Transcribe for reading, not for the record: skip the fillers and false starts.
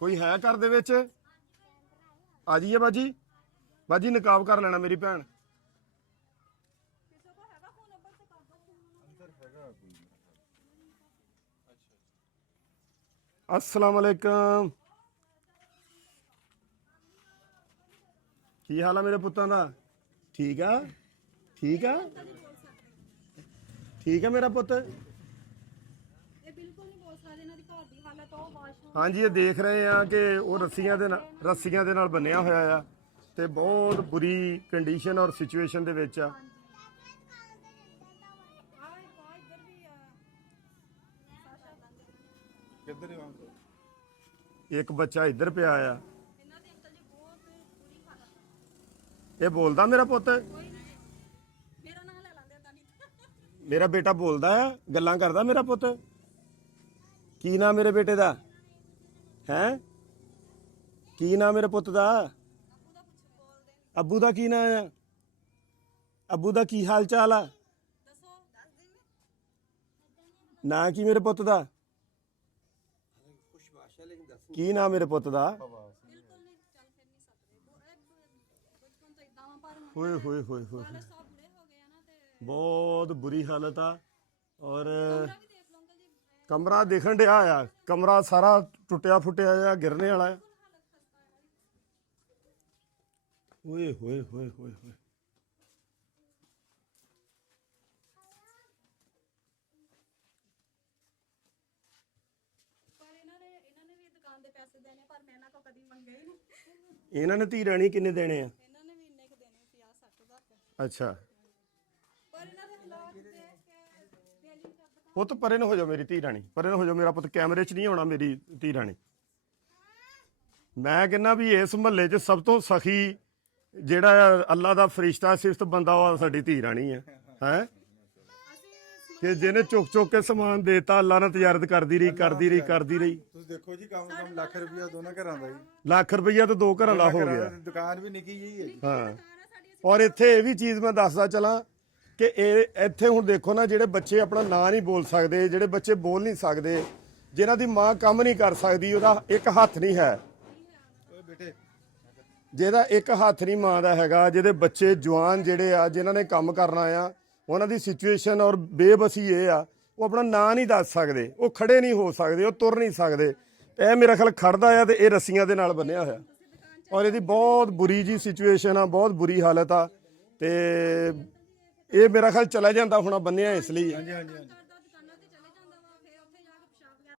ਕੋਈ ਹੈ ਘਰ ਦੇ ਵਿੱਚ? ਆ ਜਾਈਏ ਬਾਜੀ। ਬਾਜੀ ਨਕਾਬ ਕਰ ਲੈਣਾ ਮੇਰੀ ਭੈਣ। अस्सलाम वालेकुम। की हाल है मेरे पुत्तां दा? ठीक है, ठीक है, ठीक है मेरा पुत्त। हाँ जी, ये देख रहे हैं कि वो रस्सियां दे नाल बन्निया होया आ ते बहुत बुरी कंडीशन और सिचुएशन दे विच आ। एक बच्चा इधर पे आया। ये बोलदा मेरा पुत्त? मेरा बेटा बोलदा है, गल्लां करदा मेरा पुत्त? की नाम मेरे बेटे दा है? की नाम मेरे पुत्त दा? अब्बू दा की नाम है? अब्बू दा की हाल चाल आ? ना की मेरे पुत्त दा? की नाम मेरे पुत्त दा? होए होए होए होए, बहुत बुरी हालत आ। और कमरा देखण दिया आ, कमरा सारा टुटिया फुटिया आ, गिरने वाला है। होए होए होए होए होए, ਇਹਨਾਂ ਨੇ ਧੀ ਰਾਣੀ ਕਿੰਨੇ ਦੇਣੇ ਆ? ਅੱਛਾ, ਪੁੱਤ ਪਰੇ ਨੂੰ ਹੋ ਜਾਓ ਮੇਰੀ ਧੀ ਰਾਣੀ, ਪਰੇ ਨੂੰ ਹੋ ਜਾਓ ਮੇਰਾ ਪੁੱਤ। ਕੈਮਰੇ 'ਚ ਨਹੀਂ ਆਉਣਾ ਮੇਰੀ ਧੀ ਰਾਣੀ। ਮੈਂ ਕਹਿੰਦਾ ਵੀ ਇਸ ਮੁਹੱਲੇ 'ਚ ਸਭ ਤੋਂ ਸਖੀ ਜਿਹੜਾ ਅੱਲਾ ਦਾ ਫਰਿਸ਼ਤਾ ਸਿਫਤ ਬੰਦਾ ਉਹ ਸਾਡੀ ਧੀ ਰਾਣੀ ਹੈ ਕਿ ਜਿਹਨੇ ਚੁੱਕ ਚੁੱਕ ਕੇ ਸਮਾਨ ਦੇਤਾ। ਅੱਲਾ ਨੇ ਤਜਾਰਤ ਕਰਦੀ ਰਹੀ ਕਰਦੀ ਰਹੀ ਕਰਦੀ ਰਹੀ। ਤੁਸੀਂ ਦੇਖੋ ਜੀ, ਕਮ ਕਮ ਲੱਖ ਰੁਪਇਆ ਦੋਨਾਂ ਘਰਾਂ ਦਾ ਜੀ। ਲੱਖ ਰੁਪਈਆ ਤਾਂ 2 ਘਰਾਂ ਦਾ ਹੋ ਗਿਆ। ਦੁਕਾਨ ਵੀ ਨਿੱਕੀ ਜਿਹੀ ਹੈ ਜੀ। ਹਾਂ, ਔਰ ਇੱਥੇ ਇਹ ਵੀ ਚੀਜ਼ ਮੈਂ ਦੱਸਦਾ ਚਲਾਂ ਕਿ ਇਹ ਇੱਥੇ ਹੁਣ ਦੇਖੋ ਨਾ, ਜਿਹੜੇ ਬੱਚੇ ਆਪਣਾ ਨਾਂ ਨਹੀਂ ਬੋਲ ਸਕਦੇ, ਜਿਹੜੇ ਬੱਚੇ ਬੋਲ ਨਹੀਂ ਸਕਦੇ, ਜਿਨ੍ਹਾਂ ਦੀ ਮਾਂ ਕੰਮ ਨਹੀਂ ਕਰ ਸਕਦੀ, ਉਹਦਾ ਇੱਕ ਹੱਥ ਨਹੀਂ ਹੈ। ਬੇਟੇ ਜਿਹਦਾ ਇੱਕ ਹੱਥ ਨਹੀਂ ਮਾਂ ਦਾ ਹੈਗਾ, ਜਿਹਦੇ ਬੱਚੇ ਜਵਾਨ ਜਿਹੜੇ ਆ ਜਿਨ੍ਹਾਂ ਨੇ ਕੰਮ ਕਰਨਾ ਆ, ਉਹਨਾਂ ਦੀ ਸਿਚੁਏਸ਼ਨ ਔਰ ਬੇਬਸੀ ਇਹ ਆ, ਉਹ ਆਪਣਾ ਨਾਂ ਨਹੀਂ ਦੱਸ ਸਕਦੇ, ਉਹ ਖੜੇ ਨਹੀਂ ਹੋ ਸਕਦੇ, ਉਹ ਤੁਰ ਨਹੀਂ ਸਕਦੇ। ਇਹ ਮੇਰਾ ਖਿਆਲ ਖੜਦਾ ਆ ਤੇ ਇਹ ਰੱਸੀਆਂ ਦੇ ਨਾਲ ਬੰਨਿਆ ਹੋਇਆ, ਔਰ ਇਹਦੀ ਬਹੁਤ ਬੁਰੀ ਜੀ ਸਿਚੁਏਸ਼ਨ ਆ, ਬਹੁਤ ਬੁਰੀ ਹਾਲਤ ਆ। ਤੇ ਇਹ ਮੇਰਾ ਖਿਆਲ ਚਲਾ ਜਾਂਦਾ ਹੋਣਾ ਬੰਨਿਆ ਇਸ ਲਈ। ਹਾਂਜੀ ਹਾਂਜੀ ਹਾਂਜੀ।